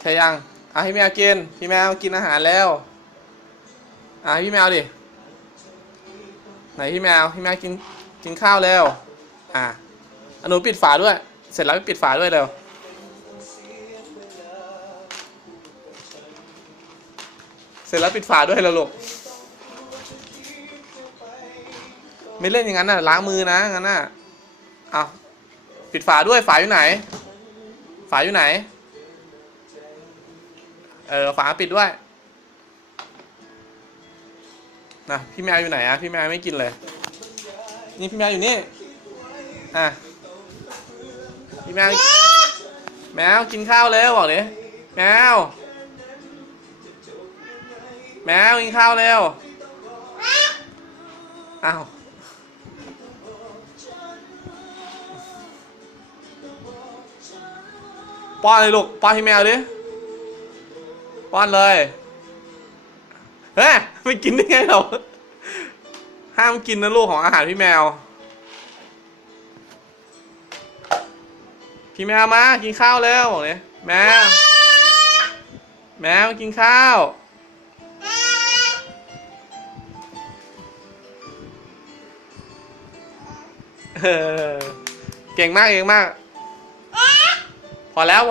ใช่ยังพี่แมวกินพี่แมวกินอาหารแล้วพี่แมวดิไหนพี่แมวกินข้าวแล้วหนูปิดฝาด้วยเสร็จแล้วปิดฝาด้วยเร็วเสร็จแล้วปิดฝาด้วยแล้วลูกไม่เล่นอย่างนั้นน่ะล้างมือนะงั้นน่ะเอาปิดฝาด้วยฝาอยู่ไหนฝาอยู่ไหนฝาปิดด้วยนะพี่แมวอยู่ไหนพี่แมวไม่กินเลยนี่พี่แมวอยู่นี่พี่แมวกินข้าวแล้วบอกเลยแมวกินข้าวแล้วอ้าวป้อนเลยลูกป้อนให้แมวดิป้อนเลยเฮ้ยไม่กินได้ไงเราห้ามกินนะลูกของอาหารพี่แมวมากินข้าวแล้วบอกเลยแมวกินข้าวเก่งมากพอแล้ว